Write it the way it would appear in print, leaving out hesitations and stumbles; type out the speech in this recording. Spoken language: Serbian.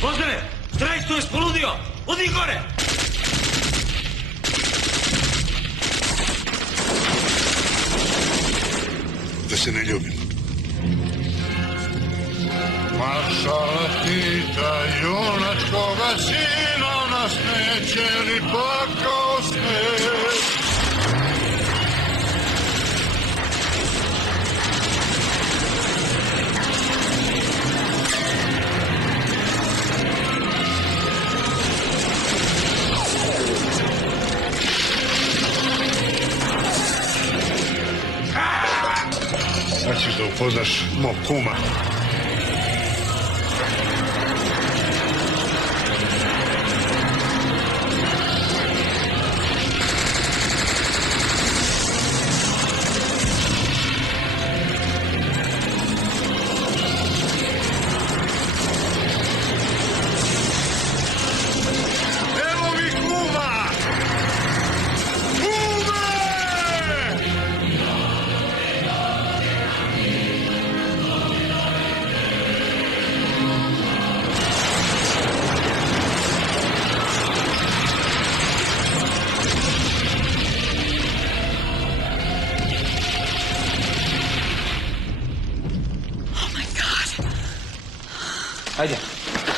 Pozdare, trajektor je spoludio! Odi gore! Da se ne ljubim. Maršala pita junačkoga sina, nas neće li plakao sneg. Sad ćeš da upoznaš mog kuma. Evo mi kuma! Kume! Ajde.